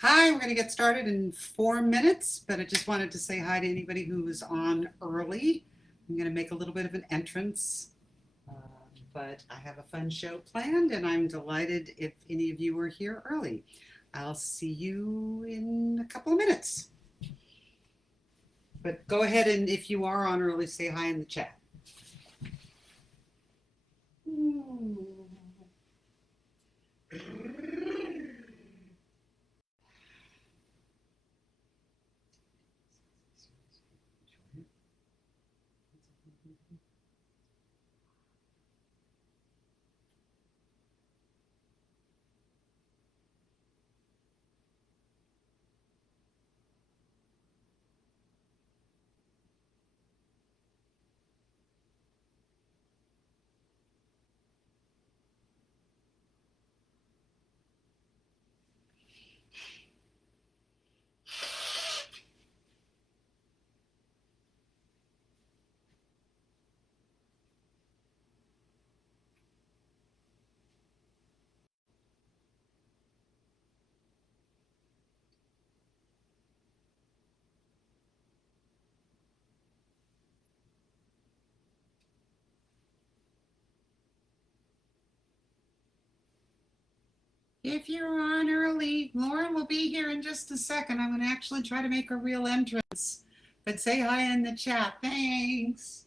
Hi, we're going to get started in 4 minutes, but I just wanted to say hi to anybody who was on early. I'm going to make a little bit of an entrance, uh, but I have a fun show planned, and I'm delighted if any of you are here early. I'll see you in a couple of minutes. But go ahead and if you are on early, say hi in the chat. If you're on early, Lauren will be here in just a second. I'm going to actually try to make a real entrance. But say hi in the chat. Thanks.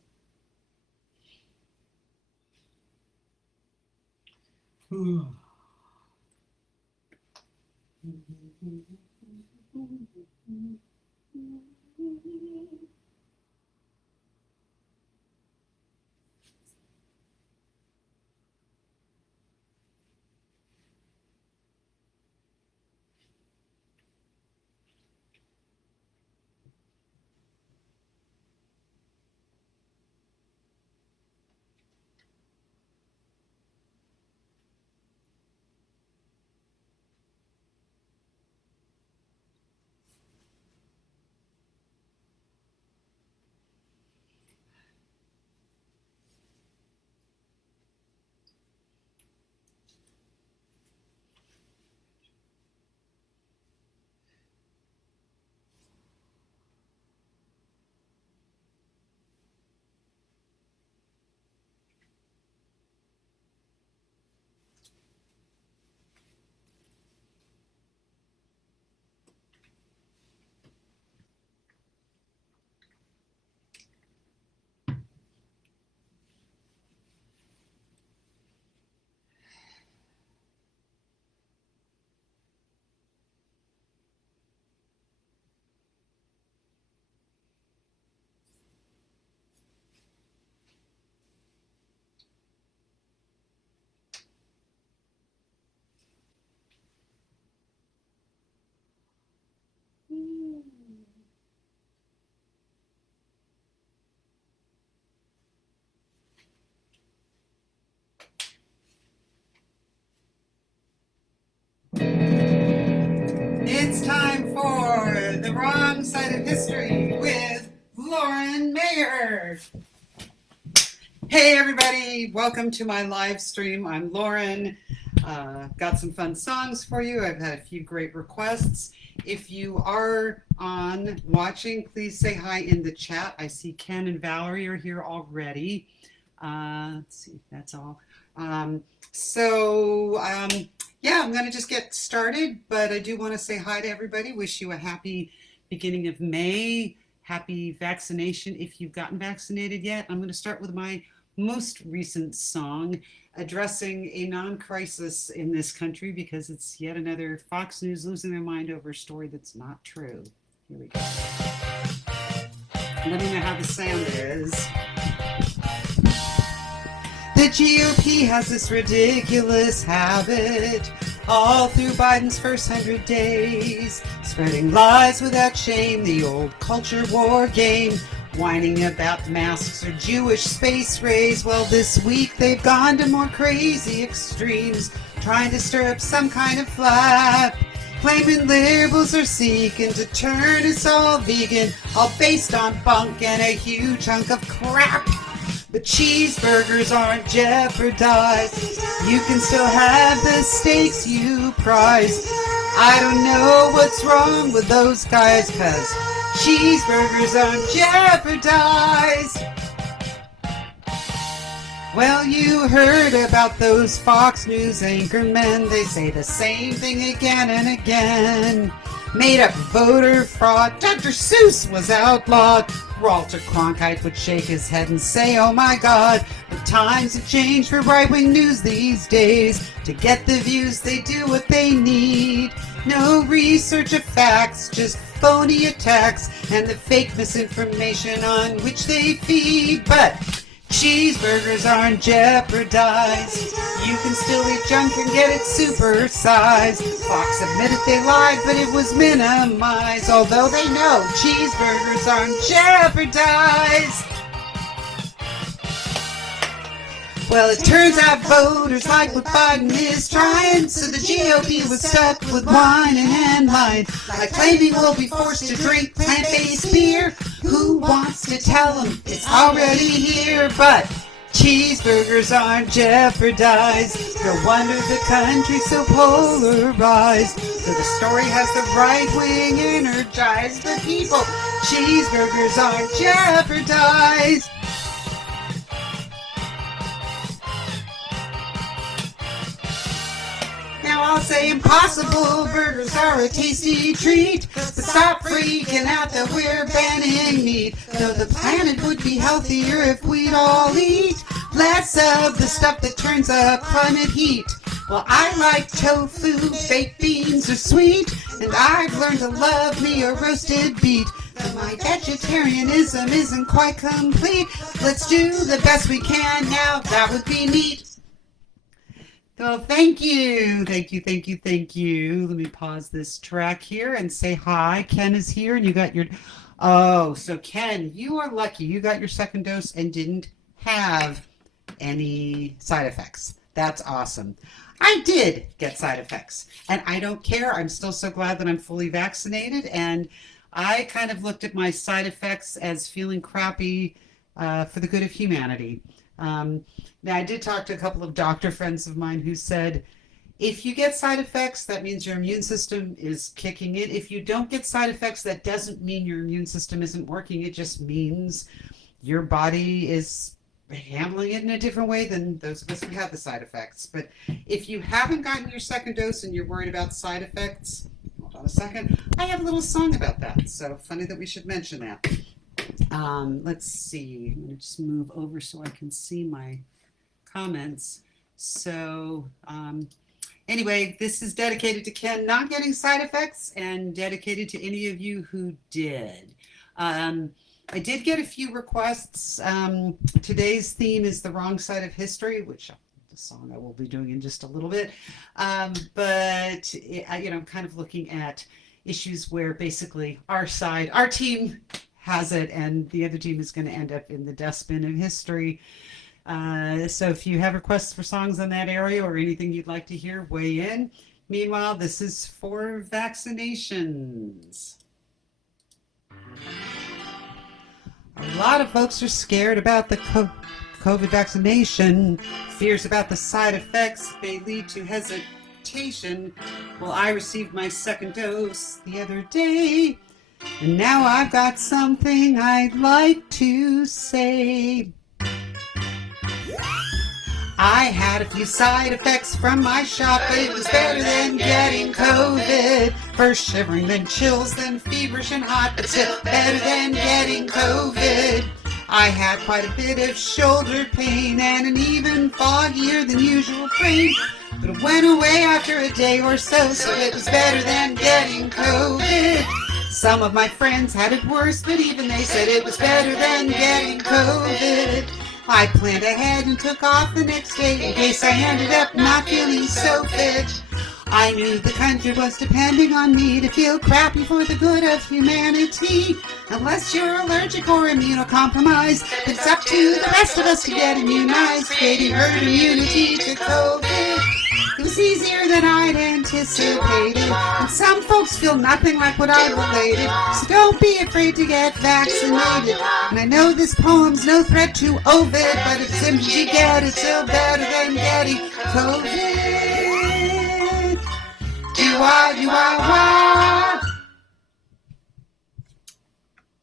It's time for The Wrong Side of History with Lauren Mayer. Hey everybody, welcome to my live stream. I'm Lauren. Got some fun songs for you. I've had a few great requests. If you are on watching, please say hi in the chat. I see Ken and Valerie are here already. Let's see if that's all. Yeah, I'm going to just get started, but I do want to say hi to everybody. Wish you a happy beginning of May. Happy vaccination if you've gotten vaccinated yet. I'm going to start with my most recent song addressing a non-crisis in this country because it's yet another Fox News losing their mind over a story that's not true. Here we go. Let me know how the sound is. The GOP has this ridiculous habit all through Biden's first 100 days, spreading lies without shame, the old culture war game, whining about masks or Jewish space rays. Well, this week they've gone to more crazy extremes, trying to stir up some kind of flap, claiming liberals are seeking to turn us all vegan, all based on bunk and a huge hunk of crap. But cheeseburgers aren't jeopardized. You can still have the steaks you prize. I don't know what's wrong with those guys, 'cause cheeseburgers aren't jeopardized. Well, you heard about those Fox News anchormen. They say the same thing again and again. Made up voter fraud. Dr. Seuss was outlawed. Walter Cronkite would shake his head and say, oh my God, the times have changed for right-wing news these days. To get the views, they do what they need. No research of facts, just phony attacks and the fake misinformation on which they feed. But cheeseburgers aren't jeopardized. You can still eat junk and get it supersized. Fox admitted they lied, but it was minimized. Although they know cheeseburgers aren't jeopardized. Well, it turns out voters like what Biden is trying, so the GOP was stuck with whining and lying, like claiming we'll be forced to drink plant-based beer. Who wants to tell them it's already here? But cheeseburgers aren't jeopardized. No wonder the country's so polarized. So the story has the right wing energized. The people, cheeseburgers aren't jeopardized. Now I'll say impossible burgers are a tasty treat, but stop freaking out that we're banning meat. Though the planet would be healthier if we'd all eat less of the stuff that turns up climate heat. Well, I like tofu, baked beans are sweet, and I've learned to love me a roasted beet. But my vegetarianism isn't quite complete. Let's do the best we can now, that would be neat. Well, thank you. Thank you. Let me pause this track here and say hi. Ken is here and you got your... Oh, so Ken, you are lucky. You got your second dose and didn't have any side effects. That's awesome. I did get side effects and I don't care. I'm still so glad that I'm fully vaccinated, and I kind of looked at my side effects as feeling crappy for the good of humanity. Now, I did talk to a couple of doctor friends of mine who said, if you get side effects, that means your immune system is kicking in. If you don't get side effects, that doesn't mean your immune system isn't working. It just means your body is handling it in a different way than those of us who have the side effects. But if you haven't gotten your second dose and you're worried about side effects, hold on a second, I have a little song about that. So funny that we should mention that. Let's see. I'm going to just move over so I can see my comments. So anyway, this is dedicated to Ken not getting side effects and dedicated to any of you who did. I did get a few requests. Today's theme is the wrong side of history, which the song I will be doing in just a little bit. But I'm kind of looking at issues where basically our team has it, and the other team is going to end up in the dustbin of history. So if you have requests for songs in that area or anything you'd like to hear, weigh in. Meanwhile, this is for vaccinations. A lot of folks are scared about the COVID vaccination. Fears about the side effects may lead to hesitation. Well, I received my second dose the other day, and now I've got something I'd like to say. I had a few side effects from my shot, but it was better than getting COVID. First shivering, then chills, then feverish and hot, but still better than getting COVID. I had quite a bit of shoulder pain and an even foggier than usual brain, but it went away after a day or so it was better than getting COVID. Some of my friends had it worse, but even they said it was better than getting COVID. I planned ahead and took off the next day in case I ended up not feeling so fit. I knew the country was depending on me to feel crappy for the good of humanity. Unless you're allergic or immunocompromised, it's up to the rest of us to get immunized, creating herd immunity to COVID. It was easier than I'd anticipated, and some folks feel nothing like what I've related, so don't be afraid to get vaccinated. And I know this poem's no threat to Ovid, but if symptoms you get, it's still better than getting COVID. Do wah.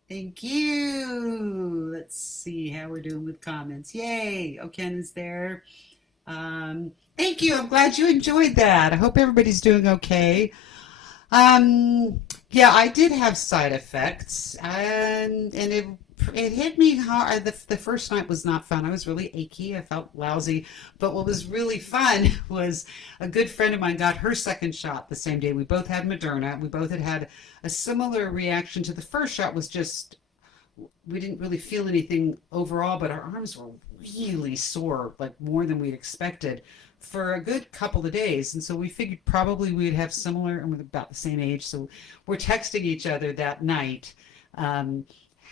Thank you. Let's see how we're doing with comments. Yay. Oh, Ken is there. Thank you. I'm glad you enjoyed that. I hope everybody's doing okay. Yeah, I did have side effects, and it hit me hard. The first night was not fun. I was really achy. I felt lousy. But what was really fun was a good friend of mine got her second shot the same day. We both had Moderna. We both had a similar reaction to the first shot. Was just we didn't really feel anything overall, but our arms were really sore, like more than we'd expected, for a good couple of days. And so we figured probably we'd have similar, and we're about the same age. So we're texting each other that night. How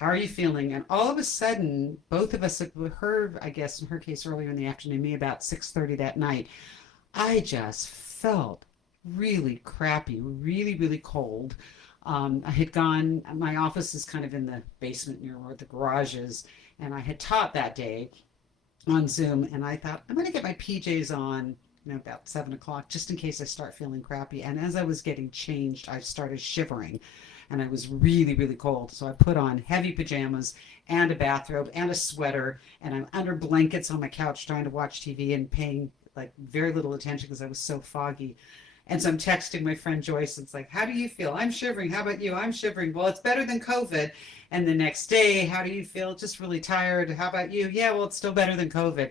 are you feeling? And all of a sudden, both of us, her, I guess in her case earlier in the afternoon, me about 6:30 that night, I just felt really crappy, really, really cold. I had gone, my office is kind of in the basement near where the garage is, and I had taught that day on Zoom, and I thought, I'm going to get my PJs on, about 7 o'clock, just in case I start feeling crappy. And as I was getting changed, I started shivering, and I was really, really cold. So I put on heavy pajamas and a bathrobe and a sweater, and I'm under blankets on my couch trying to watch TV and paying like very little attention because I was so foggy. And so I'm texting my friend Joyce. It's like, how do you feel? I'm shivering. How about you? I'm shivering. Well, it's better than COVID. And the next day, how do you feel? Just really tired. How about you? Yeah, well, it's still better than COVID.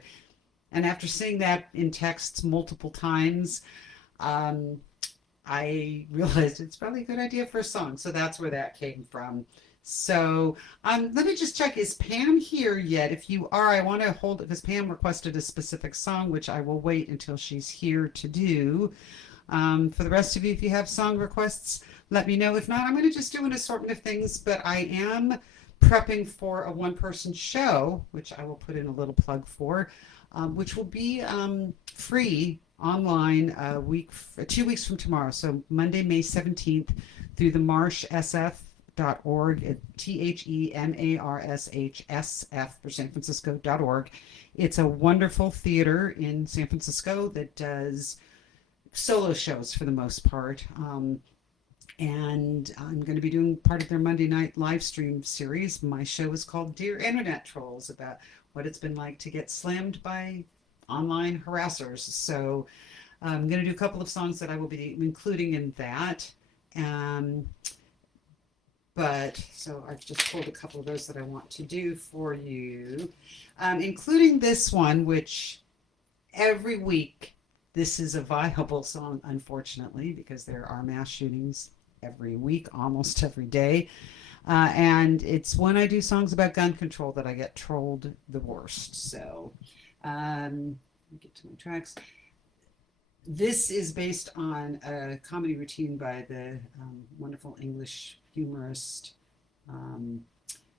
And after seeing that in texts multiple times, I realized it's probably a good idea for a song. So that's where that came from. So let me just check. Is Pam here yet? If you are, I want to hold it because Pam requested a specific song, which I will wait until she's here to do. For the rest of you, if you have song requests, let me know. If not, I'm going to just do an assortment of things, but I am prepping for a one-person show, which I will put in a little plug for, which will be free online 2 weeks from tomorrow. So Monday, May 17th through the marshsf.org, THEMARSHSF for San Francisco.org. It's a wonderful theater in San Francisco that does solo shows for the most part. And I'm going to be doing part of their Monday night live stream series. My show is called Dear Internet Trolls, about what it's been like to get slammed by online harassers. So I'm going to do a couple of songs that I will be including in that. So I've just pulled a couple of those that I want to do for you, including this one, which every week, this is a viable song, unfortunately, because there are mass shootings every week, almost every day. And it's when I do songs about gun control that I get trolled the worst. So let me get to my tracks. This is based on a comedy routine by the wonderful English humorist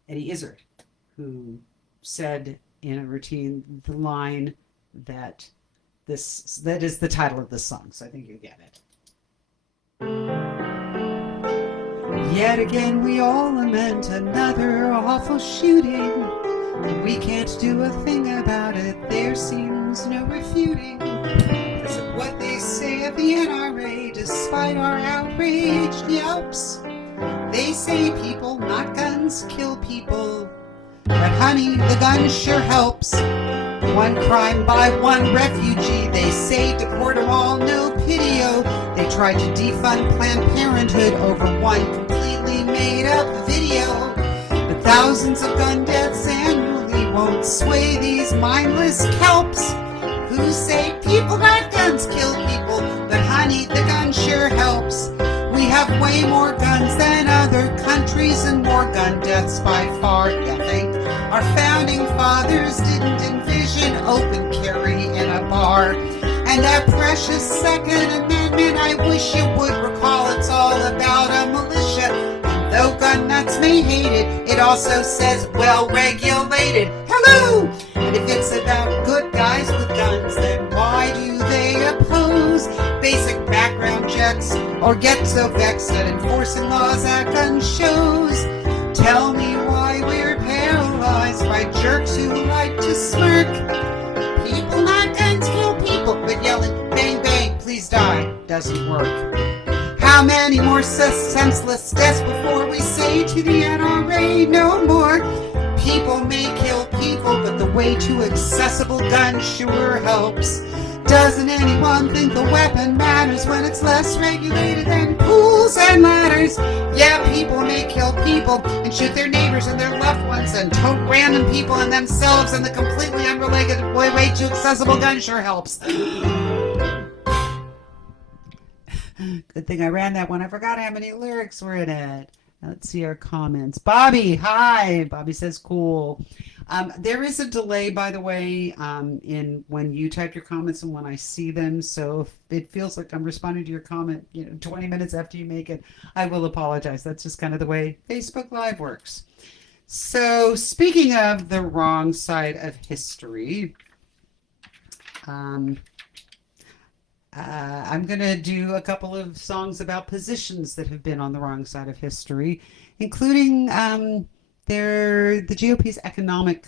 Eddie Izzard, who said in a routine the line that is the title of this song. So I think you get it. Yet again we all lament another awful shooting, and we can't do a thing about it. There seems no refuting, because of what they say of the NRA, despite our outraged yelps. They say people, not guns, kill people, but honey, the gun sure helps. One crime by one refugee, they say deport them all, no pity-o. They tried to defund Planned Parenthood over one completely made-up video. But thousands of gun deaths annually won't sway these mindless kelps who say people got guns, kill people, but honey, the gun sure helps. We have way more guns than other countries and more gun deaths by far. You think our founding fathers didn't envision open carry in a bar? And that precious Second Amendment, I wish you would recall, it's all about a militia. And though gun nuts may hate it, it also says well regulated. Hello! And if it's about good guys with guns, then why do they oppose basic background checks or get so vexed at enforcing laws at gun shows? Tell me why we're paralyzed by jerks who like to smirk. People, not guns, kill people, but yelling bang bang, please die doesn't work. How many more senseless deaths before we say to the NRA no more? People may kill people, but the way to accessible guns sure helps. Doesn't anyone think the weapon matters when it's less regulated than pools and ladders? Yeah, people may kill people and shoot their neighbors and their loved ones and tote random people and themselves, and the completely unrelated way to accessible gun sure helps. Good thing I ran that one. I forgot how many lyrics were in it. Let's see our comments. Bobby, hi. Bobby says cool. There is a delay, by the way, in when you type your comments and when I see them. So if it feels like I'm responding to your comment, 20 minutes after you make it, I will apologize. That's just kind of the way Facebook Live works. So speaking of the wrong side of history, I'm going to do a couple of songs about positions that have been on the wrong side of history, including the GOP's economic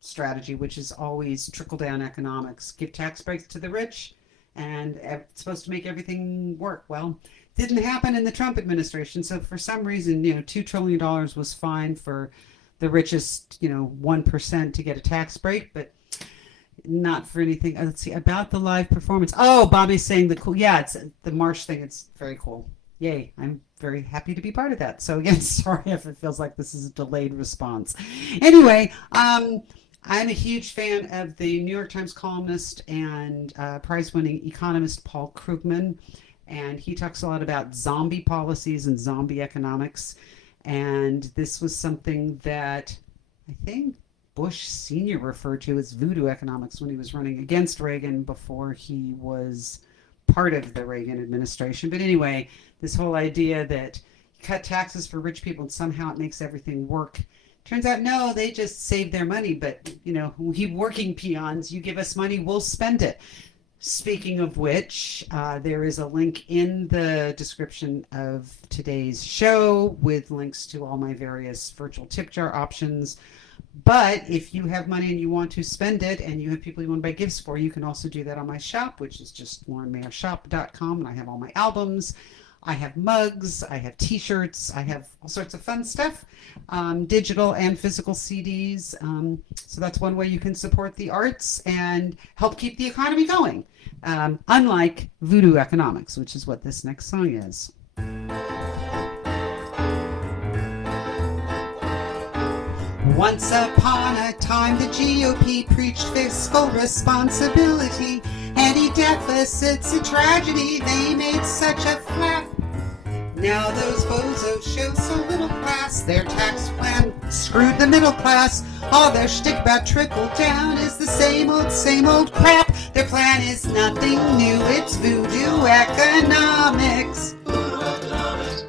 strategy, which is always trickle-down economics. Give tax breaks to the rich, and it's supposed to make everything work. Well, didn't happen in the Trump administration. So for some reason, $2 trillion was fine for the richest, 1% to get a tax break, but not for anything. Let's see, about the live performance. Oh, Bobby's saying the cool. Yeah, it's the march thing. It's very cool. Yay. I'm very happy to be part of that. So again, sorry if it feels like this is a delayed response. Anyway, I'm a huge fan of the New York Times columnist and prize-winning economist Paul Krugman. And he talks a lot about zombie policies and zombie economics. And this was something that I think Bush Sr. referred to as voodoo economics when he was running against Reagan before he was part of the Reagan administration. But anyway, this whole idea that you cut taxes for rich people and somehow it makes everything work. Turns out, no, they just save their money. But, we working peons, you give us money, we'll spend it. Speaking of which, there is a link in the description of today's show with links to all my various virtual tip jar options. But if you have money and you want to spend it and you have people you want to buy gifts for, you can also do that on my shop, which is just laurenmayershop.com. And I have all my albums. I have mugs. I have t-shirts. I have all sorts of fun stuff, digital and physical CDs. So that's one way you can support the arts and help keep the economy going. Unlike voodoo economics, which is what this next song is. Once upon a time, the GOP preached fiscal responsibility. Any deficit's a tragedy, they made such a flap. Now those bozos show so little class. Their tax plan screwed the middle class. All their shtick about trickle down is the same old crap. Their plan is nothing new, it's voodoo economics.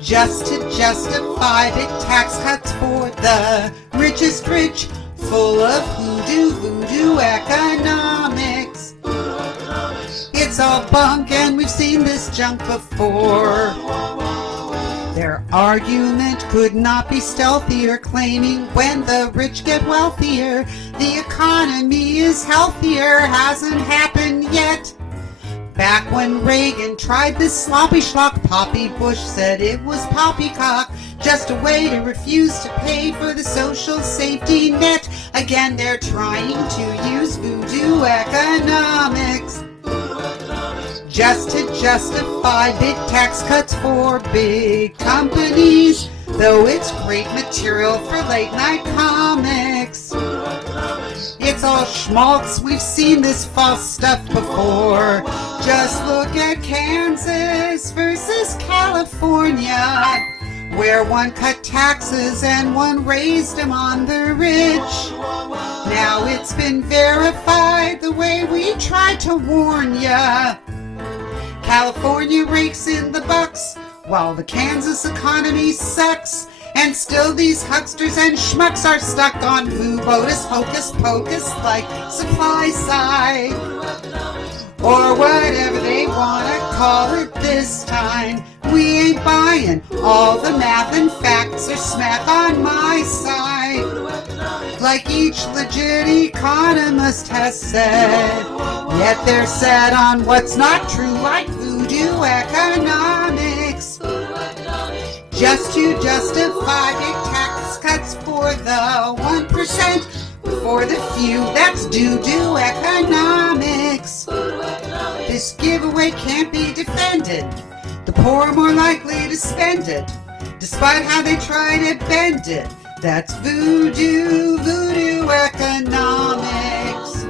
Just to justify big tax cuts for the richest rich, full of voodoo economics. It's all bunk and we've seen this junk before. Their argument could not be stealthier, claiming when the rich get wealthier, the economy is healthier. Hasn't happened yet. Back when Reagan tried this sloppy schlock, Poppy Bush said it was poppycock, just a way to refuse to pay for the social safety net. Again, they're trying to use voodoo economics just to justify big tax cuts for big companies, though it's great material for late night comics. It's all schmaltz, we've seen this false stuff before. Just look at Kansas versus California, where one cut taxes and one raised them on the rich. Now it's been verified the way we tried to warn ya. California rakes in the bucks while the Kansas economy sucks. And still these hucksters and schmucks are stuck on Voodoo-botus, hocus pocus like supply side, or whatever they want to call it this time. We ain't buying all the math and facts are smack on my side, like each legit economist has said. Yet they're set on what's not true, like voodoo economics. Just to justify big tax cuts for the 1%, for the few, that's doo-doo economics. This giveaway can't be defended. The poor are more likely to spend it, despite how they try to bend it. That's voodoo, voodoo economics.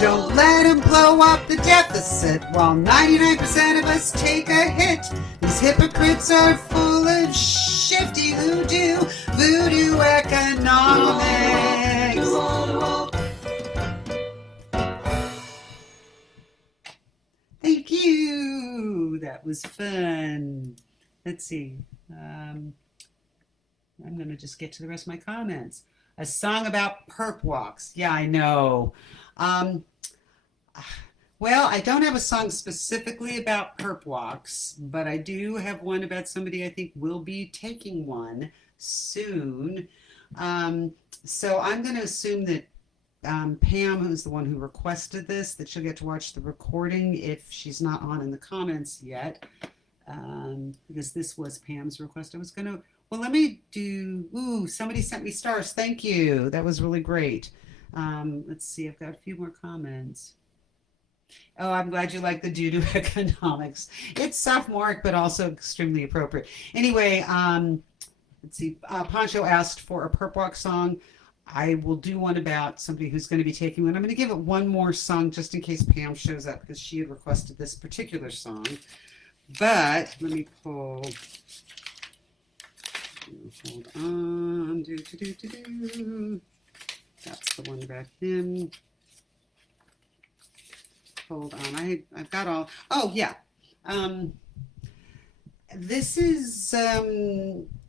Don't let them blow up the deficit while 99% of us take a hit. These hypocrites are full of shifty voodoo, voodoo economics. Thank you. That was fun. Let's see. I'm going to just get to the rest of my comments. A song about perp walks. Yeah, I know. Well, I don't have a song specifically about perp walks, but I do have one about somebody I think will be taking one soon. So I'm going to assume that Pam, who's the one who requested this, that she'll get to watch the recording if she's not on in the comments yet, because this was Pam's request. I was going to, well, let me do, somebody sent me stars. Thank you. That was really great. Let's see, I've got a few more comments. Oh, I'm glad you like the doo-doo economics. It's sophomoric, but also extremely appropriate. Anyway, let's see. Poncho asked for a perp walk song. I will do one about somebody who's going to be taking one. I'm going to give it one more song just in case Pam shows up because she had requested this particular song. But let me pull. Hold on. That's the one about him. Hold on. I've got all. Oh, yeah. This is.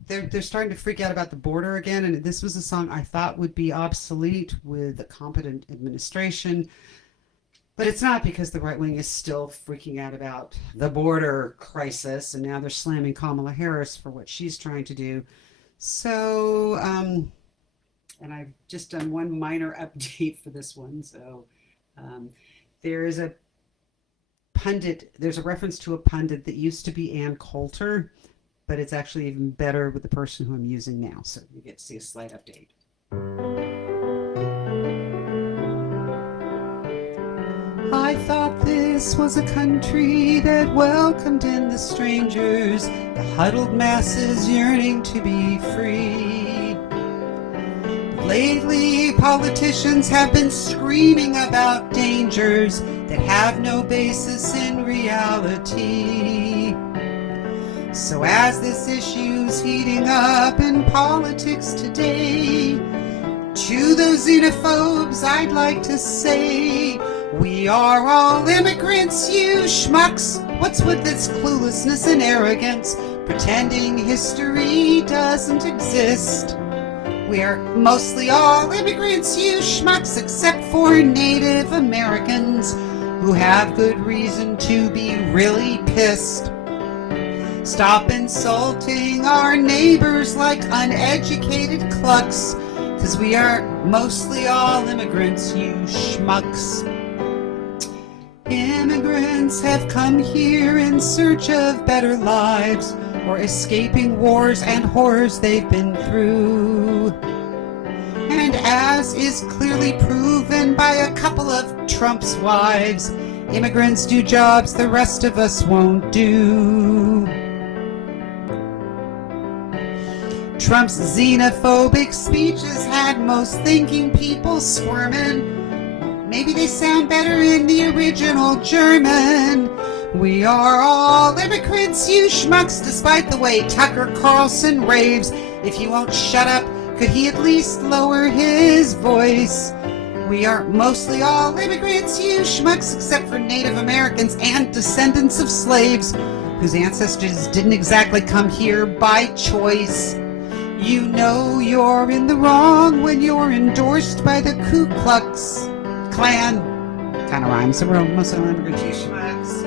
They're starting to freak out about the border again, and this was a song I thought would be obsolete with a competent administration, but it's not because the right wing is still freaking out about the border crisis, and now they're slamming Kamala Harris for what she's trying to do. So, and I've just done one minor update for this one. So, there is a pundit. There's a reference to a pundit that used to be Ann Coulter, but it's actually even better with the person who I'm using now. So you get to see a slight update. I thought this was a country that welcomed in the strangers, the huddled masses yearning to be free. Lately, politicians have been screaming about dangers that have no basis in reality. So as this issue's heating up in politics today, to those xenophobes I'd like to say, we are all immigrants, you schmucks. What's with this cluelessness and arrogance, pretending history doesn't exist? We're mostly all immigrants, you schmucks, except for Native Americans, who have good reason to be really pissed. Stop insulting our neighbors like uneducated clucks, 'cause we are mostly all immigrants, you schmucks. Immigrants have come here in search of better lives, or escaping wars and horrors they've been through. And as is clearly proven by a couple of Trump's wives, immigrants do jobs the rest of us won't do. Trump's xenophobic speeches had most thinking people squirming. Maybe they sound better in the original German. We are all immigrants, you schmucks, despite the way Tucker Carlson raves. If you won't shut up, could he at least lower his voice? We are mostly all immigrants, you schmucks, except for Native Americans and descendants of slaves, whose ancestors didn't exactly come here by choice. You know you're in the wrong when you're endorsed by the Ku Klux Klan. Kind of rhymes, we're almost all immigrants, you schmucks.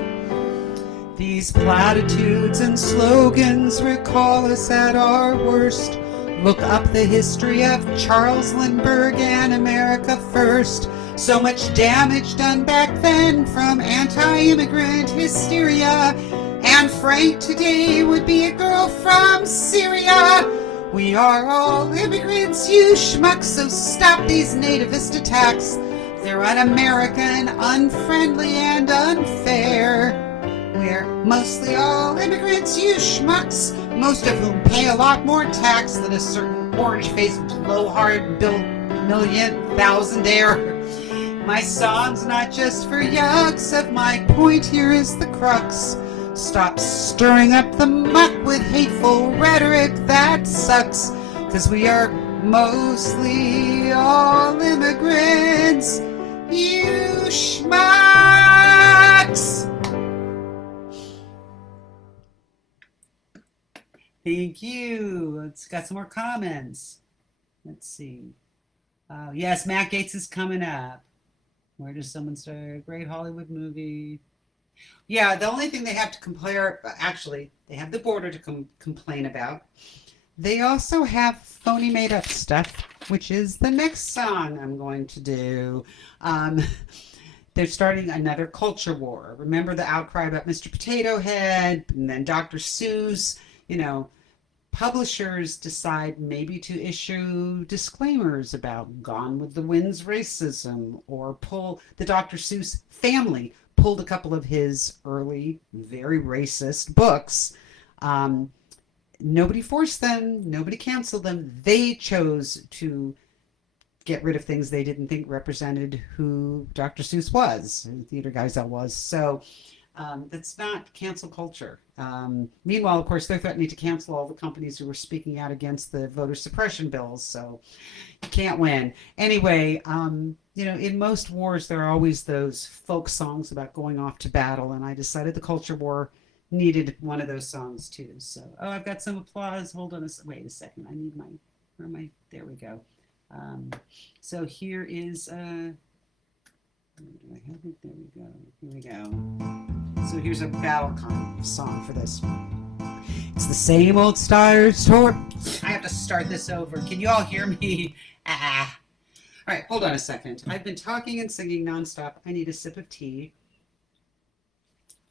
These platitudes and slogans recall us at our worst. Look up the history of Charles Lindbergh and America First. So much damage done back then from anti-immigrant hysteria. Anne Frank today would be a girl from Syria. We are all immigrants, you schmucks, so stop these nativist attacks. They're un-American, unfriendly, and unfair. We're mostly all immigrants, you schmucks, most of whom pay a lot more tax than a certain orange-faced, blowhard, thousandaire. My song's not just for yucks, of my point here is the crux. Stop stirring up the muck with hateful rhetoric that sucks, 'cause we are mostly all immigrants, you schmucks. Thank you. It's got some more comments. Let's see. Yes, Matt Gaetz is coming up. Where does someone start? Great Hollywood movie. Yeah, the only thing they have to compare, actually, they have the border to complain about. They also have phony made up stuff, which is the next song I'm going to do. They're starting another culture war. Remember the outcry about Mr. Potato Head, and then Dr. Seuss, you know, publishers decide maybe to issue disclaimers about Gone with the Wind's racism, or pull the Dr. Seuss family pulled a couple of his early, very racist books. Nobody forced them. Nobody canceled them. They chose to get rid of things they didn't think represented who Dr. Seuss was, who Theodore Geisel was. So that's not cancel culture. Meanwhile, of course, they're threatening to cancel all the companies who were speaking out against the voter suppression bills. So you can't win. Anyway, you know, in most wars, there are always those folk songs about going off to battle. And I decided the culture war needed one of those songs too. So, oh, I've got some applause. Hold on wait a second. I need there we go. So here is, where do I have it? There we go. Here we go. So here's a battle song for this. It's the same old tired story. I have to start this over. Can you all hear me? All right, hold on a second. I've been talking and singing nonstop. I need a sip of tea.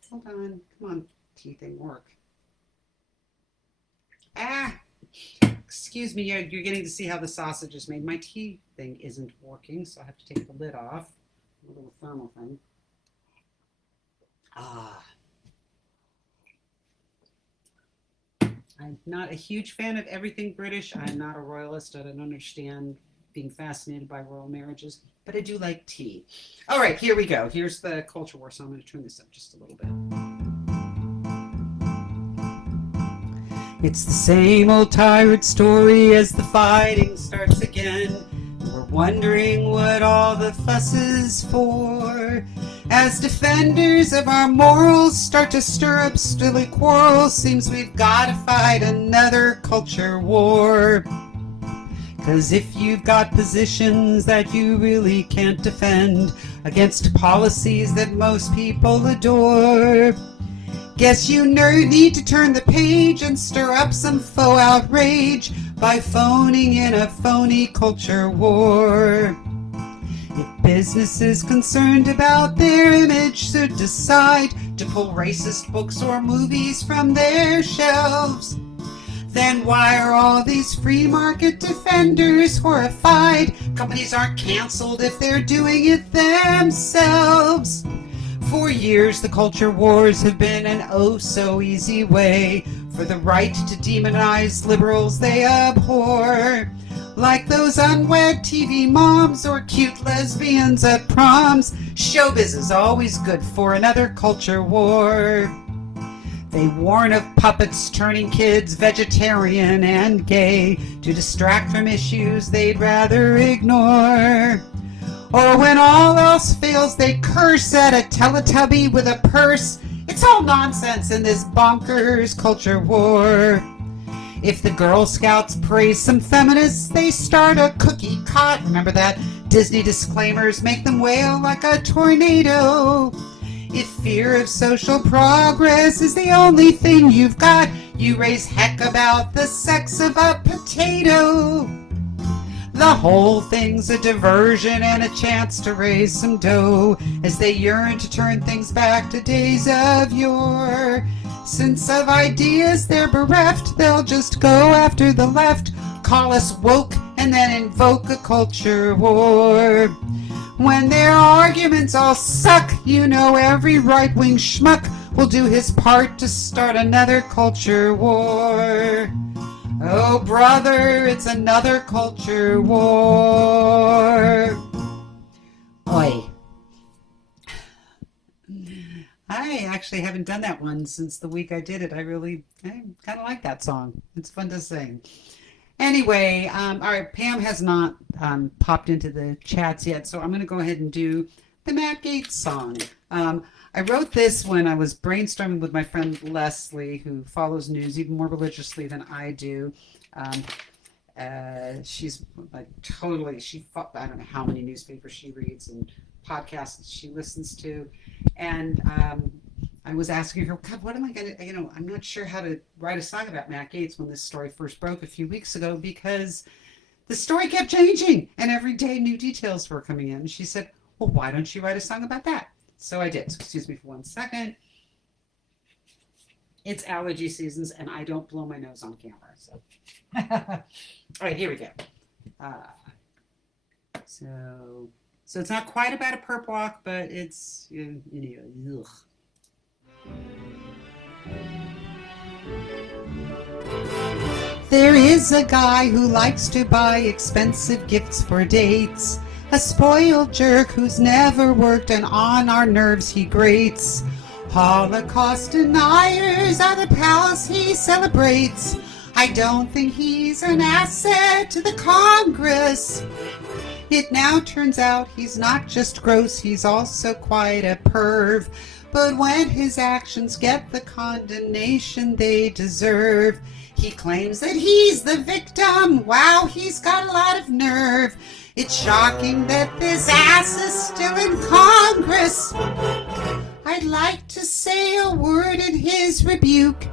Hold on. Come on, tea thing, work. Excuse me, you're getting to see how the sausage is made. My tea thing isn't working, so I have to take the lid off. A little thermal thing. I'm not a huge fan of everything British. I'm not a royalist. I don't understand being fascinated by royal marriages, but I do like tea. All right, here we go. Here's the culture war, so I'm going to turn this up just a little bit. It's the same old tired story as the fighting starts again. We're wondering what all the fuss is for. As defenders of our morals start to stir up silly quarrels, seems we've got to fight another culture war. 'Cause if you've got positions that you really can't defend against policies that most people adore, guess you need to turn the page and stir up some faux outrage by phoning in a phony culture war. If business is concerned about their image, should decide to pull racist books or movies from their shelves, then why are all these free market defenders horrified? Companies aren't canceled if they're doing it themselves. For years, the culture wars have been an oh-so-easy way for the right to demonize liberals they abhor. Like those unwed TV moms or cute lesbians at proms, showbiz is always good for another culture war. They warn of puppets turning kids vegetarian and gay to distract from issues they'd rather ignore. Or when all else fails, they curse at a Teletubby with a purse. It's all nonsense in this bonkers culture war. If the Girl Scouts praise some feminists, they start a cookie cot. Remember that? Disney disclaimers make them wail like a tornado. If fear of social progress is the only thing you've got, you raise heck about the sex of a potato. The whole thing's a diversion and a chance to raise some dough as they yearn to turn things back to days of yore. Since of ideas they're bereft, they'll just go after the left, call us woke, and then invoke a culture war. When their arguments all suck, you know every right-wing schmuck will do his part to start another culture war. Oh, brother, it's another culture war. Oi. I actually haven't done that one since the week I did it. I kind of like that song. It's fun to sing. Anyway, all right, Pam has not popped into the chats yet, so I'm going to go ahead and do the Matt Gaetz song. I wrote this when I was brainstorming with my friend Leslie, who follows news even more religiously than I do. She's like totally, I don't know how many newspapers she reads and podcasts she listens to. And I was asking her, God, what am I going to, I'm not sure how to write a song about Matt Gaetz when this story first broke a few weeks ago, because the story kept changing and every day new details were coming in. She said, well, why don't you write a song about that? So I did. Excuse me for 1 second. It's allergy seasons and I don't blow my nose on camera. So, all right, here we go. So it's not quite about a perp walk, but it's, ugh. There is a guy who likes to buy expensive gifts for dates. A spoiled jerk who's never worked, and on our nerves he grates. Holocaust deniers are the pals he celebrates. I don't think he's an asset to the Congress. It now turns out he's not just gross, he's also quite a perv. But when his actions get the condemnation they deserve, he claims that he's the victim. Wow, he's got a lot of nerve. It's shocking that this ass is still in Congress. I'd like to say a word in his rebuke.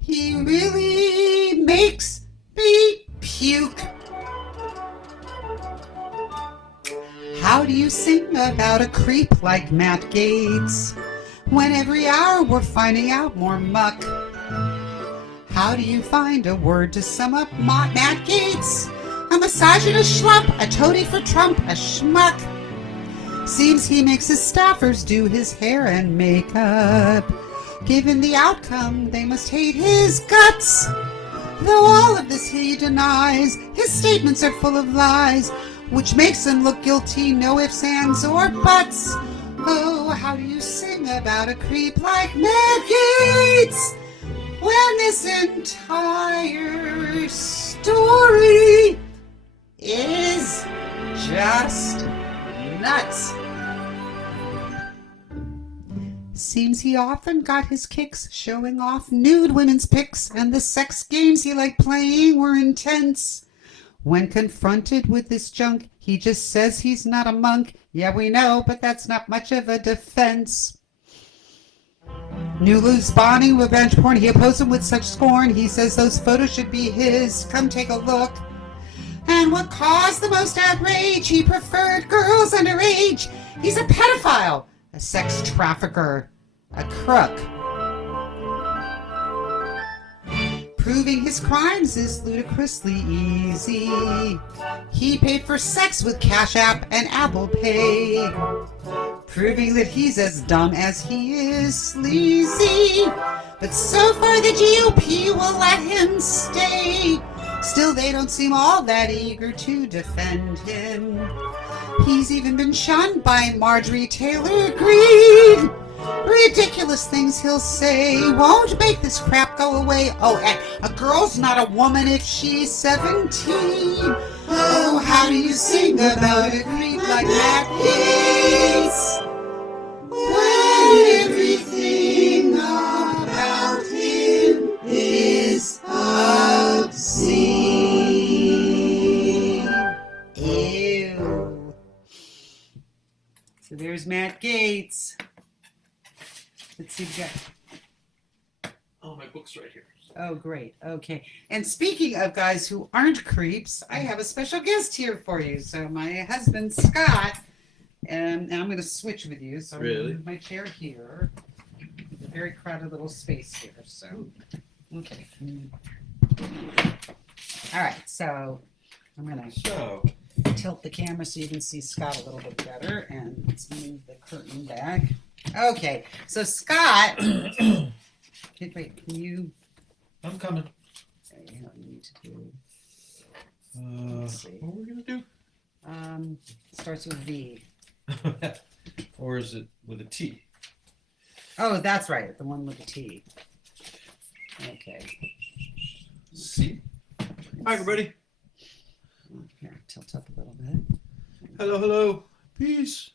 He really makes me puke. How do you sing about a creep like Matt Gaetz when every hour we're finding out more muck? How do you find a word to sum up Matt Gaetz? A misogynist schlump, a toady for Trump, a schmuck. Seems he makes his staffers do his hair and makeup. Given the outcome, they must hate his guts. Though all of this he denies, his statements are full of lies, which makes him look guilty, no ifs, ands, or buts. Oh, how do you sing about a creep like Matt Gaetz when this entire story is just nuts? Seems he often got his kicks showing off nude women's pics, and the sex games he liked playing were intense. When confronted with this junk, he just says he's not a monk. Yeah, we know, but that's not much of a defense. New loose Bonnie revenge porn, he opposed him with such scorn. He says those photos should be his. Come take a look. And what caused the most outrage? He preferred girls underage. He's a pedophile, a sex trafficker, a crook. Proving his crimes is ludicrously easy. He paid for sex with Cash App and Apple Pay, proving that he's as dumb as he is sleazy. But so far the GOP will let him stay. Still, they don't seem all that eager to defend him. He's even been shunned by Marjorie Taylor Greene. Ridiculous things he'll say won't make this crap go away. Oh, and a girl's not a woman if she's 17. Oh, how do you sing about a creep like Matt Gaetz when everything about him is obscene? Ew. So there's Matt Gaetz. Let's see what we got. Oh, my book's right here. Oh, great. Okay. And speaking of guys who aren't creeps, I have a special guest here for you. So my husband, Scott, and I'm going to switch with you. So I'm going to move my chair here. very crowded little space here. So, okay. All right. So I'm gonna tilt the camera so you can see Scott a little bit better, and let's move the curtain back. Okay. So Scott, wait. Can you? I'm coming. Okay, you need to do. Let's see. What are we gonna do? Starts with V. Or is it with a T? Oh, that's right. The one with the T. Okay. C. Hi, everybody. Here, tilt up a little bit. Hello. Peace.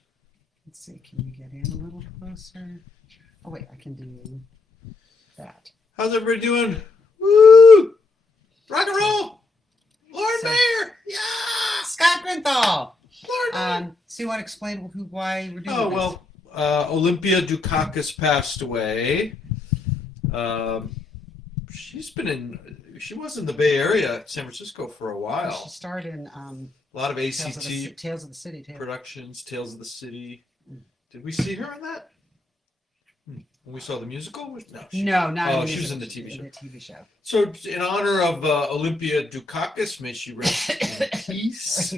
Let's see. Can you get in a little closer? Oh, wait. I can do that. How's everybody doing? Woo! Rock and roll! Lord Mayor! Yeah! Scott Grinthal! Lord Mayor! So you want to explain why we're doing this? Oh, well, Olympia Dukakis passed away. She was in the Bay Area, San Francisco, for a while. She starred in A lot of ACT Tales of the City too. productions, Tales of the City. Did we see her in that? When we saw the musical? No, not. Oh, she was in the TV show. The TV show. So, in honor of Olympia Dukakis, may she rest in peace.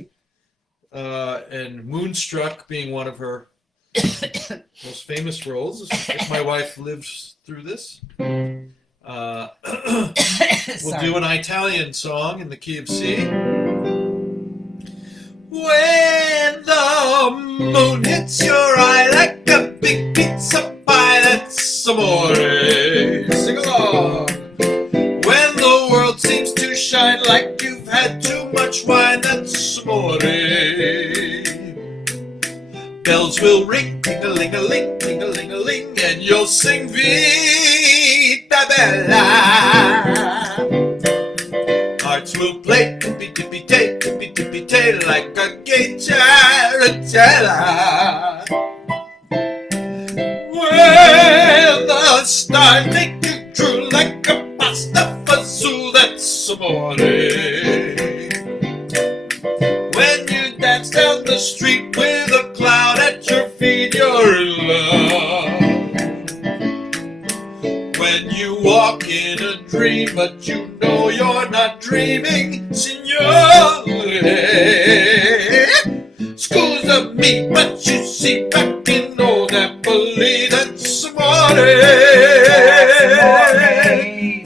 And Moonstruck being one of her most famous roles. If my wife lives through this. We'll do an Italian song in the key of C. When the moon hits your eye like a big pizza pie, that's amore. Sing along. When the world seems to shine like you've had too much wine, that's amore. Bells will ring, ting-a-ling-a-ling, ting-a-ling-a-ling, and you'll sing Vita Bella. Hearts will play tippy-tippy-tay, like a gay tarantella. When the stars make you drool like a pasta fazool, that's amore. When you dance down the street with a cloud at your feet, you're in love. When you walk in a dream, but you know you're not dreaming, signore. Scusa me, but you see back in old Napoli, that's amore.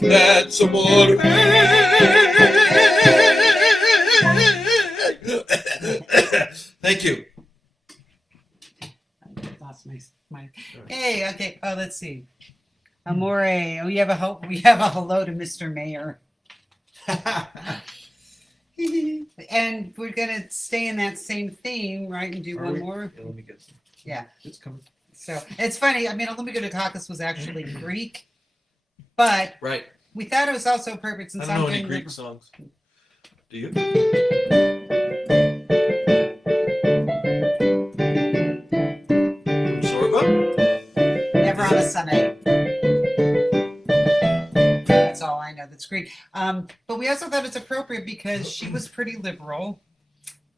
That's amore. Thank you. Lost my. Hey, okay. Oh, let's see. Amore. Oh, we have a hello to Mr. Mayor. And we're gonna stay in that same theme, right? And do one more. Yeah, let me get some. Yeah. It's coming. So it's funny. I mean, Olympia Dukakis was actually Greek, but Right. we thought it was also perfect since I don't know I'm any doing Greek songs. Do you? Sorba? Never on a Sunday. That's all I know. That's Greek. But we also thought it's appropriate because she was pretty liberal,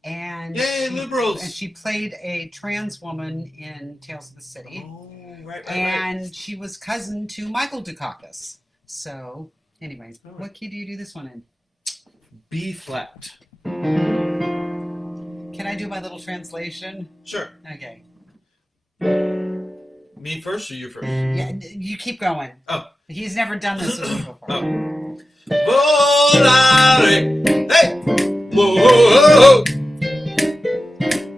and Yay, liberals! And she played a trans woman in Tales of the City. Oh, right. And she was cousin to Michael Dukakis. So, anyways, what key do you do this one in? B flat. Can I do my little translation? Sure. Okay. Me first or you first? Yeah, you keep going. Oh. He's never done this with me before. Oh. Volare, hey, whoa,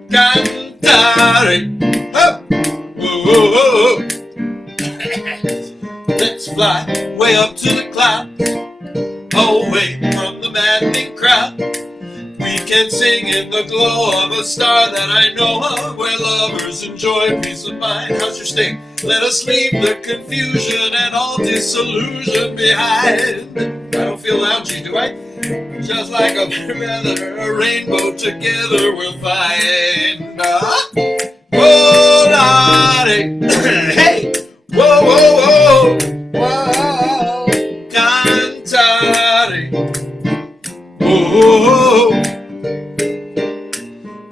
cantare, oh, whoa. Let's fly way up to the clouds, away from the maddening crowd. We can sing in the glow of a star that I know of, where lovers enjoy peace of mind. How's your state? Let us leave the confusion and all disillusion behind. I don't feel loungy, do I? Just like a feather, a rainbow together we'll find. Volare, hey, whoa, whoa, whoa, whoa, cantare, whoa.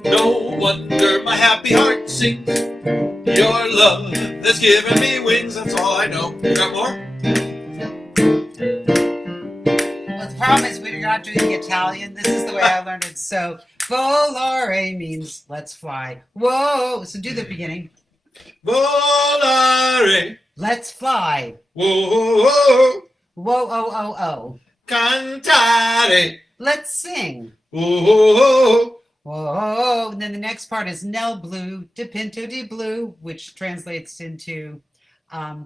No wonder my happy heart sings your love that's giving me wings. That's all I know. You got more? Well, the problem is we're not doing the Italian. This is the way I learned it. So, volare means let's fly. Whoa. So do the beginning. Volare. Let's fly. Whoa. Whoa, oh, oh, oh. Cantare. Let's sing. Whoa. Whoa. And then the next part is Nel Blue, de Pinto di Blue, which translates into I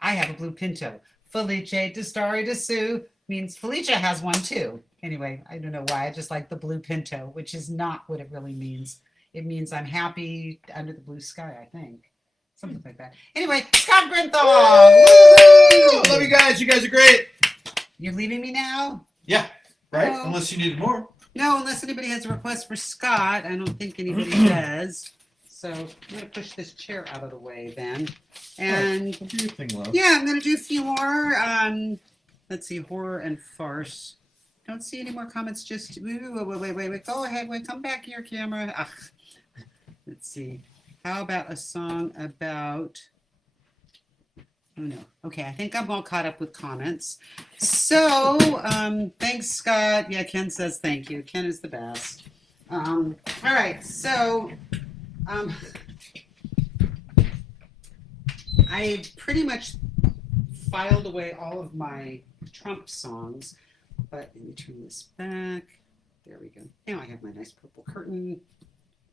have a blue Pinto. Felice de Stari de Su means Felicia has one too. Anyway, I don't know why. I just like the blue Pinto, which is not what it really means. It means I'm happy under the blue sky, I think. Something like that. Anyway, Scott Grinthal! Love you guys. You guys are great. You're leaving me now? Yeah, right? Oh. Unless you need more. No, unless anybody has a request for Scott. I don't think anybody does. So I'm going to push this chair out of the way then. And do your thing, love. yeah, I'm going to do a few more. Let's see, horror and farce. Don't see any more comments. Just wait. Go ahead. Wait, come back here, camera. Ugh. Let's see. How about a song about... Oh, no. Okay, I think I'm all caught up with comments. So, thanks, Scott. Yeah, Ken says thank you. Ken is the best. All right, so I pretty much filed away all of my Trump songs, but let me turn this back. There we go. Now I have my nice purple curtain.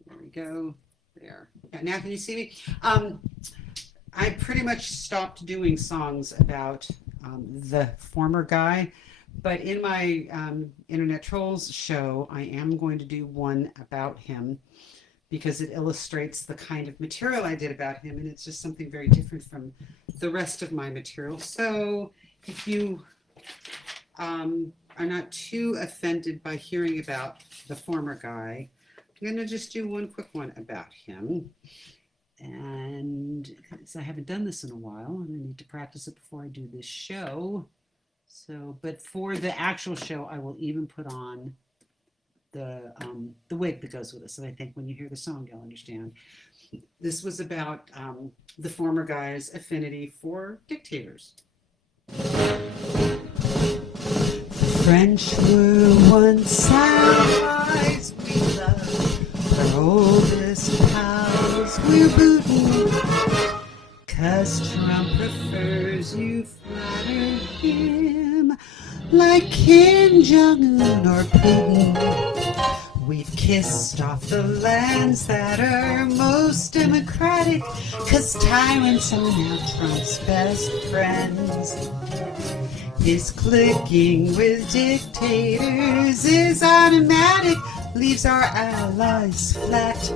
There we go. There. Yeah, now can you see me? I pretty much stopped doing songs about the former guy, but in my Internet Trolls show, I am going to do one about him because it illustrates the kind of material I did about him, and it's just something very different from the rest of my material. So if you are not too offended by hearing about the former guy, I'm going to just do one quick one about him. And so I haven't done this in a while, and I need to practice it before I do this show. So, but for the actual show, I will even put on the wig that goes with it. So I think when you hear the song, you'll understand. This was about the former guy's affinity for dictators. French were once allies we loved. Our oldest pals we're booting, 'cause Trump prefers you flatter him like Kim Jong-un or Putin. We've kissed off the lands that are most democratic, 'cause tyrants are now Trump's best friends. His clicking with dictators is automatic, leaves our allies flat,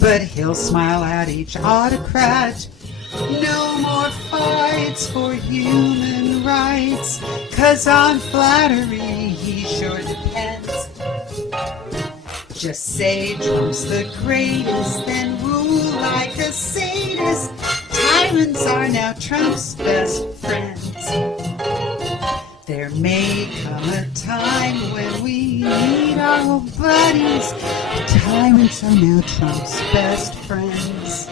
but he'll smile at each autocrat. No more fights for human rights, 'cause on flattery he sure depends. Just say Trump's the greatest, then rule like a sadist. Tyrants are now Trump's best friends. There may come a time when we need our old buddies. Tyrants are now Trump's best friends.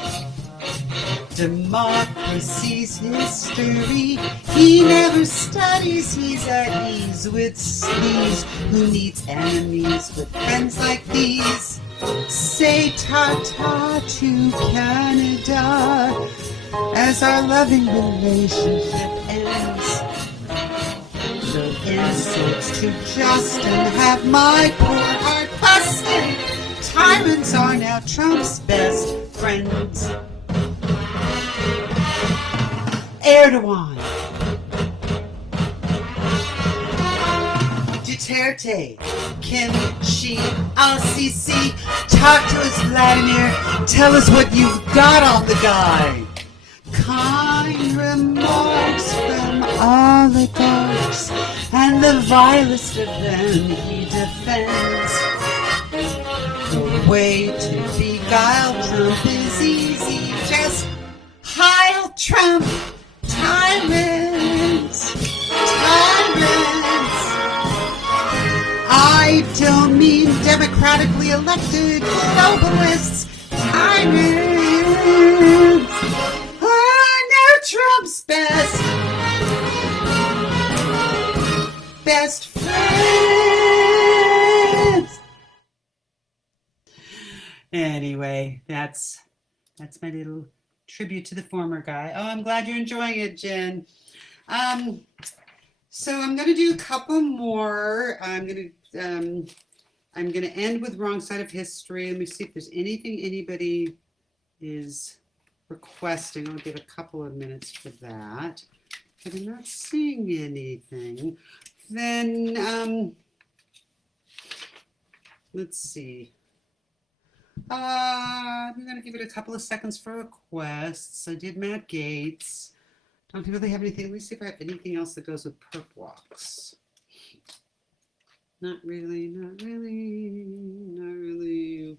Democracy's history he never studies. He's at ease with sleaze. Who needs enemies with friends like these? Say ta-ta to Canada as our loving relationship ends. So insults to Justin have my poor heart busted. Tyrants are now Trump's best friends. Erdogan, Duterte, Kim, Xi, Al-Sisi, talk to us, Vladimir. Tell us what you've got on the guy. Kind remarks from oligarchs, and the vilest of them he defends. The way to beguile Trump is easy. Just heil Trump. Tyrants. I don't mean democratically elected globalists. Tyrants are Trump's best friends. Anyway, that's my little tribute to the former guy. Oh, I'm glad you're enjoying it, Jen. So I'm going to do a couple more. I'm going to end with Wrong Side of History. Let me see if there's anything anybody is requesting. I'll give a couple of minutes for that. But I'm not seeing anything. Then, let's see. I'm going to give it a couple of seconds for requests. I did Matt Gates. Don't really have anything. Let me see if I have anything else that goes with perp walks. Not really, not really, not really.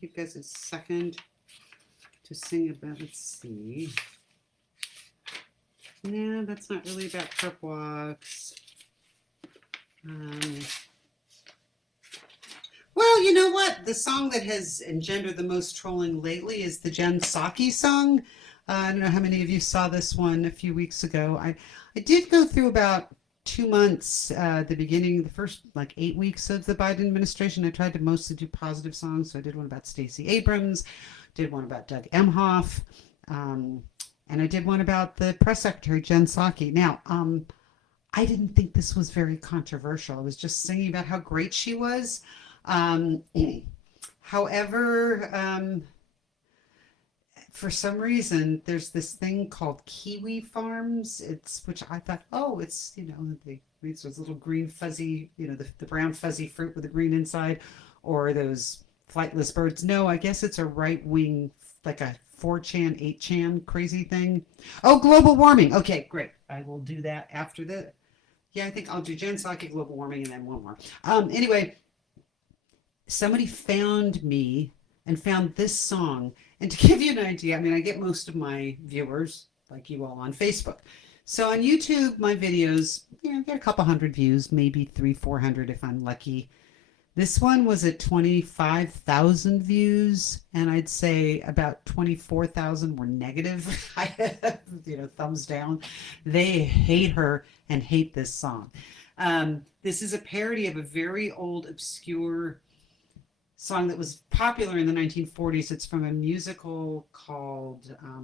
Give you guys a second to sing about. Let's see. No, that's not really about perp walks. Well, you know what? The song that has engendered the most trolling lately is the Jen Psaki song. I don't know how many of you saw this one a few weeks ago. I did go through about 2 months, the beginning, the first like 8 weeks of the Biden administration. I tried to mostly do positive songs. So I did one about Stacey Abrams, did one about Doug Emhoff, and I did one about the press secretary, Jen Psaki. Now, I didn't think this was very controversial. I was just singing about how great she was. However, for some reason, there's this thing called kiwi farms. Which I thought, it's, those little green fuzzy, the brown fuzzy fruit with the green inside, or those flightless birds. No, I guess it's a right wing, like a 4chan, 8chan crazy thing. Oh, global warming. Okay, great. I will do that after the. Yeah, I think I'll do Jen Psaki, global warming, and then one more. Anyway, somebody found me and found this song. And to give you an idea, I get most of my viewers, like you all, on Facebook. So on YouTube, my videos, get a couple hundred views, maybe 300-400 if I'm lucky. This one was at 25,000 views, and I'd say about 24,000 were negative. Thumbs down. They hate her and hate this song. This is a parody of a very old, obscure song that was popular in the 1940s. It's from a musical called, I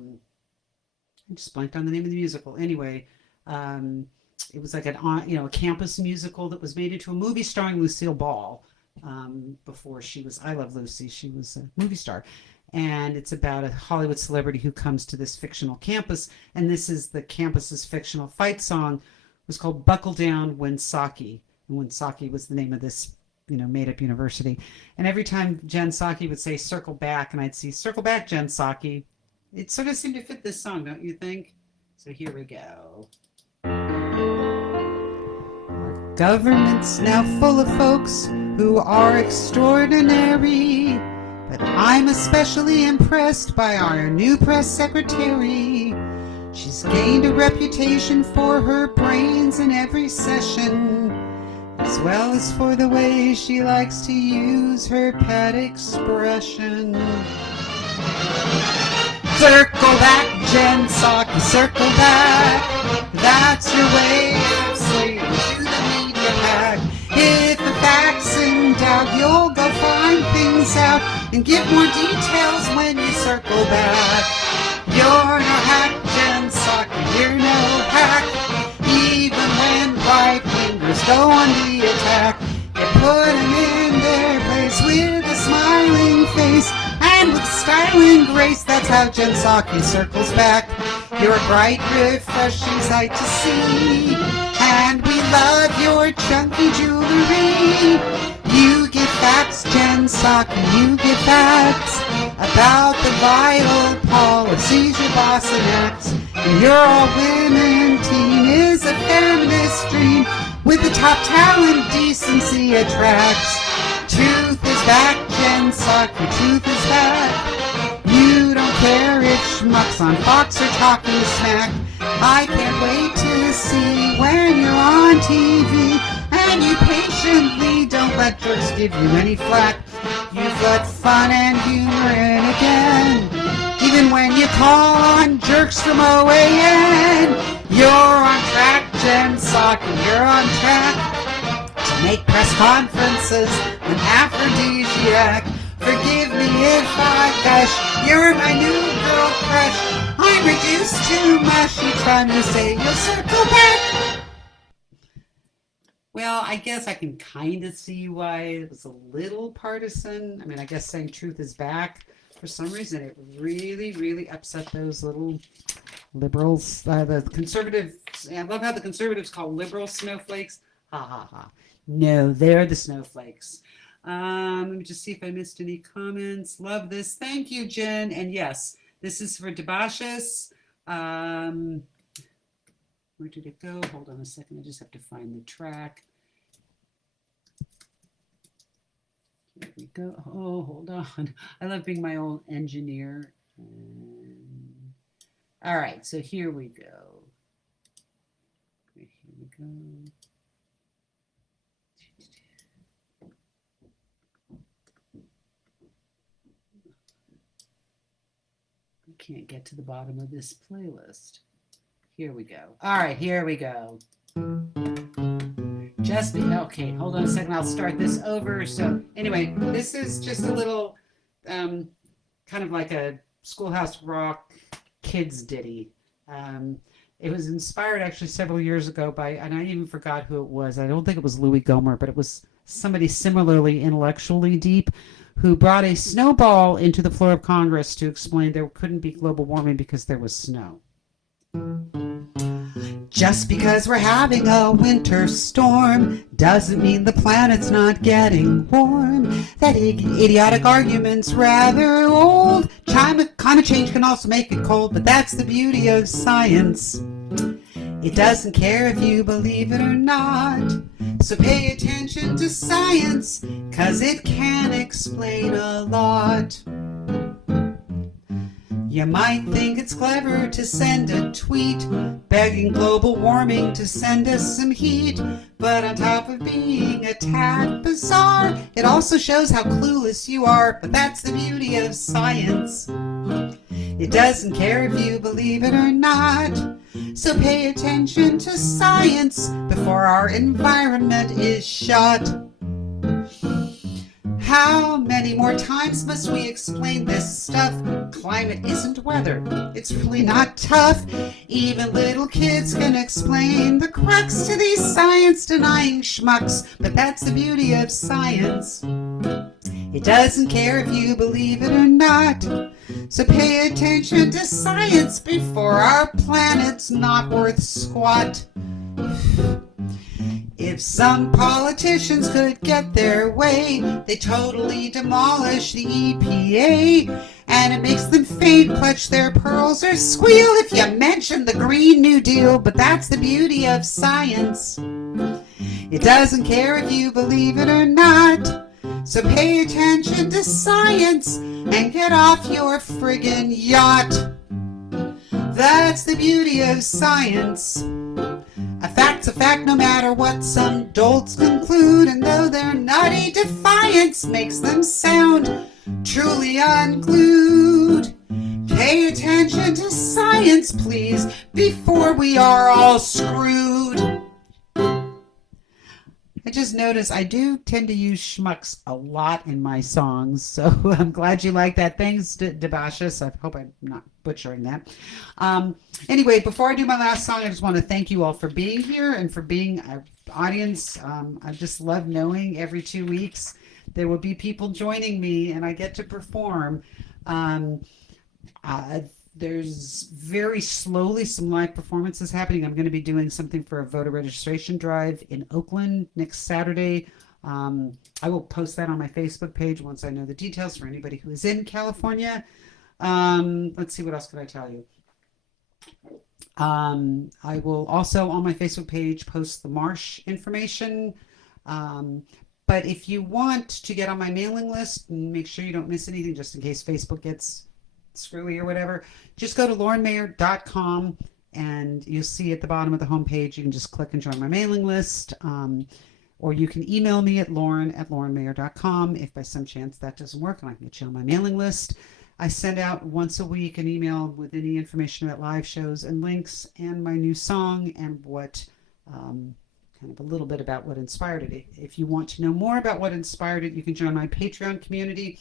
just blanked on the name of the musical. Anyway, it was like a campus musical that was made into a movie starring Lucille Ball. Before she was I Love Lucy, she was a movie star. And it's about a Hollywood celebrity who comes to this fictional campus. And this is the campus's fictional fight song. It was called Buckle Down Winsaki. And Winsaki was the name of this made-up university. And every time Jen Psaki would say circle back, and I'd see circle back, Jen Psaki, it sort of seemed to fit this song, don't you think? So here we go. Our government's now full of folks who are extraordinary, but I'm especially impressed by our new press secretary. She's gained a reputation for her brains in every session, as well as for the way she likes to use her pet expression. Circle back, Jen Psaki, circle back. That's your way of saying to the media pack. If the facts in doubt, you'll go find things out and give more details when you circle back. You're no hack, Jen Psaki, you're no hack. Even when right-wingers go on the attack, you put them in their place with a smiling face and with style and grace. That's how Jen Psaki circles back. You're a bright, refreshing sight to see, and we love your chunky jewelry. You give facts, Jen Psaki, you give facts about the vital policies your boss enacts. And your all-women team is a feminist dream with the top talent decency attracts. Truth is back, Jen Psaki, truth is back. You don't care if schmucks on Fox are talking smack. I can't wait to see when you're on TV, and you patiently don't let jerks give you any flack. You've let fun and humor in again. Even when you call on jerks from OAN, you're on track, Jen Sock, and you're on track to make press conferences an aphrodisiac. Forgive me if I gush, you're my new girl crush. I'm reduced to mushy, trying to say you'll circle back. Well, I guess I can kind of see why it was a little partisan. I mean, I guess saying truth is back, for some reason, it really, really upset those little liberals. The conservatives, I love how the conservatives call liberals snowflakes. Ha ha ha. No, they're the snowflakes. Let me just see if I missed any comments. Love this. Thank you, Jen. And yes, this is for Debashis. Where did it go? Hold on a second. I just have to find the track. Here we go. Oh, hold on. I love being my own engineer. All right, so here we go. Here we go. I can't get to the bottom of this playlist. Here we go. All right, here we go. Okay, hold on a second. I'll start this over. So anyway, this is just a little kind of like a Schoolhouse Rock kids ditty. It was inspired actually several years ago by, and I even forgot who it was. I don't think it was Louis Gohmert, but it was somebody similarly intellectually deep who brought a snowball into the floor of Congress to explain there couldn't be global warming because there was snow. Just because we're having a winter storm doesn't mean the planet's not getting warm. That idiotic argument's rather old. Climate change can also make it cold, but that's the beauty of science. It doesn't care if you believe it or not. So pay attention to science, 'cause it can explain a lot. You might think it's clever to send a tweet begging global warming to send us some heat, but on top of being a tad bizarre, it also shows how clueless you are, but that's the beauty of science. It doesn't care if you believe it or not, so pay attention to science before our environment is shot. How many more times must we explain this stuff? Climate isn't weather. It's really not tough. Even little kids can explain the crux to these science-denying schmucks. But that's the beauty of science. It doesn't care if you believe it or not. So pay attention to science before our planet's not worth squat. If some politicians could get their way, they totally demolish the EPA, and it makes them faint, clutch their pearls, or squeal if you mention the Green New Deal, but that's the beauty of science. It doesn't care if you believe it or not, so pay attention to science and get off your friggin' yacht. That's the beauty of science. A fact's a fact no matter what some dolts conclude, and though their nutty defiance makes them sound truly unglued. Pay attention to science, please, before we are all screwed. I just noticed I do tend to use schmucks a lot in my songs, so I'm glad you like that. Thanks, Debashis. I hope I'm not butchering that. Anyway, before I do my last song, I just want to thank you all for being here and for being an audience. I just love knowing every 2 weeks there will be people joining me and I get to perform. There's very slowly some live performances happening. I'm going to be doing something for a voter registration drive in Oakland next Saturday. I will post that on my Facebook page once I know the details for anybody who is in California. Let's see, what else could I tell you? I will also on my Facebook page post the Marsh information. But if you want to get on my mailing list and make sure you don't miss anything, just in case Facebook gets screwy or whatever, just go to laurenmayer.com and you'll see at the bottom of the homepage, you can just click and join my mailing list. or you can email me at lauren@laurenmayer.com. If by some chance that doesn't work and I can get you on my mailing list, I send out once a week an email with any information about live shows and links and my new song and what kind of a little bit about what inspired it. If you want to know more about what inspired it, you can join my Patreon community.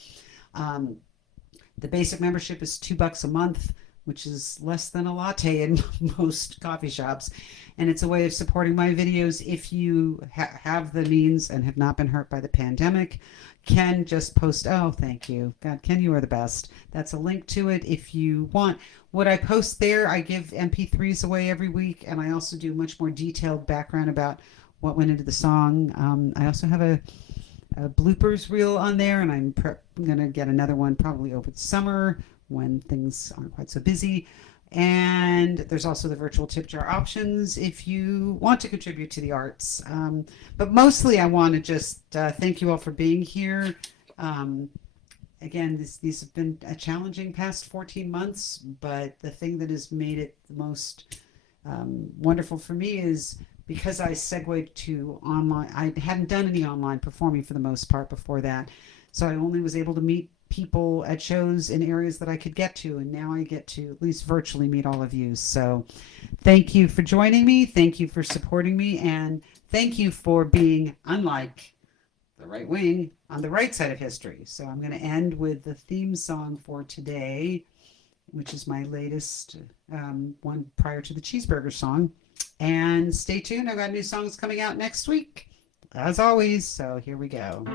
The basic membership is $2 a month, which is less than a latte in most coffee shops. And it's a way of supporting my videos. If you have the means and have not been hurt by the pandemic, Ken just post, oh, thank you. God, Ken, you are the best. That's a link to it if you want. What I post there, I give MP3s away every week, and I also do much more detailed background about what went into the song. I also have a bloopers reel on there, and I'm going to get another one probably over the summer when things aren't quite so busy. And there's also the virtual tip jar options if you want to contribute to the arts. But mostly I want to just thank you all for being here. Again, these have been a challenging past 14 months, but the thing that has made it the most wonderful for me is because I segued to online. I hadn't done any online performing for the most part before that. So I only was able to meet people at shows in areas that I could get to, and now I get to at least virtually meet all of you. So thank you for joining me, thank you for supporting me, and thank you for being unlike the right wing on the right side of history. So I'm going to end with the theme song for today, which is my latest one prior to the cheeseburger song. And stay tuned, I've got new songs coming out next week as always, so here we go.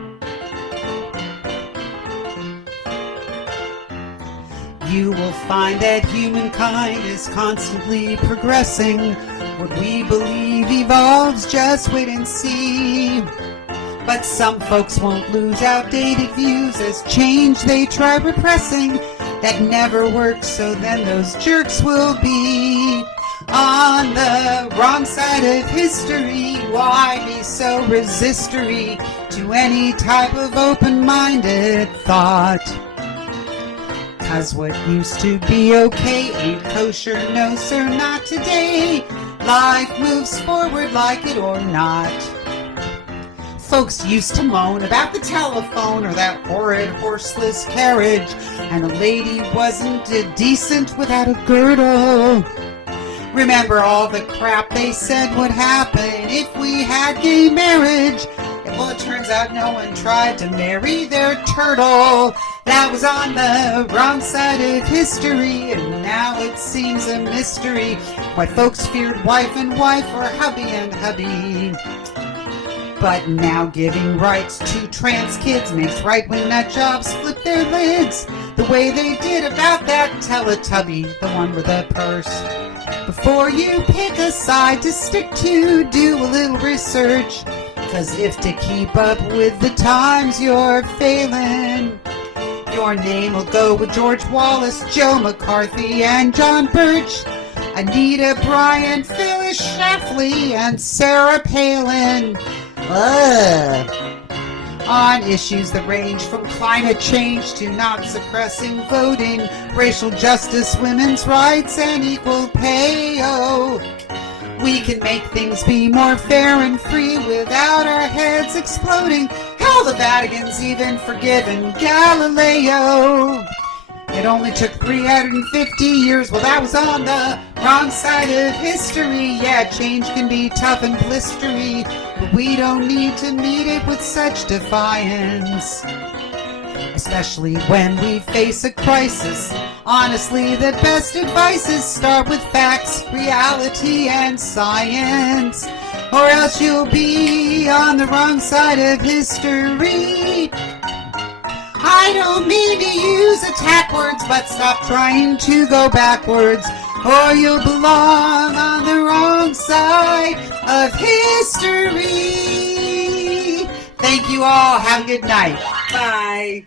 You will find that humankind is constantly progressing. What we believe evolves, just wait and see. But some folks won't lose outdated views as change they try repressing. That never works, so then those jerks will be on the wrong side of history. Why be so resistory to any type of open-minded thought? 'Cause what used to be okay ain't kosher, no sir, not today. Life moves forward like it or not. Folks used to moan about the telephone or that horrid horseless carriage, and a lady wasn't decent without a girdle. Remember all the crap they said would happen if we had gay marriage. Well, it turns out no one tried to marry their turtle. That was on the wrong side of history, and now it seems a mystery why folks feared wife and wife or hubby and hubby. But now giving rights to trans kids makes right-wing nut jobs flip their lids the way they did about that Teletubby, the one with a purse. Before you pick a side to stick to, do a little research. 'Cause if to keep up with the times you're failing, your name will go with George Wallace, Joe McCarthy, and John Birch, Anita Bryant, Phyllis Schlafly, and Sarah Palin. On issues that range from climate change to not suppressing voting, racial justice, women's rights, and equal pay. Oh, we can make things be more fair and free without our heads exploding. Hell, the Vatican's even forgiven Galileo. It only took 350 years, well that was on the wrong side of history. Yeah, change can be tough and blistery, but we don't need to meet it with such defiance. Especially when we face a crisis. Honestly, the best advice is start with facts, reality, and science, or else you'll be on the wrong side of history. I don't mean to use attack words, but stop trying to go backwards, or you'll belong on the wrong side of history. Thank you all. Have a good night. Bye.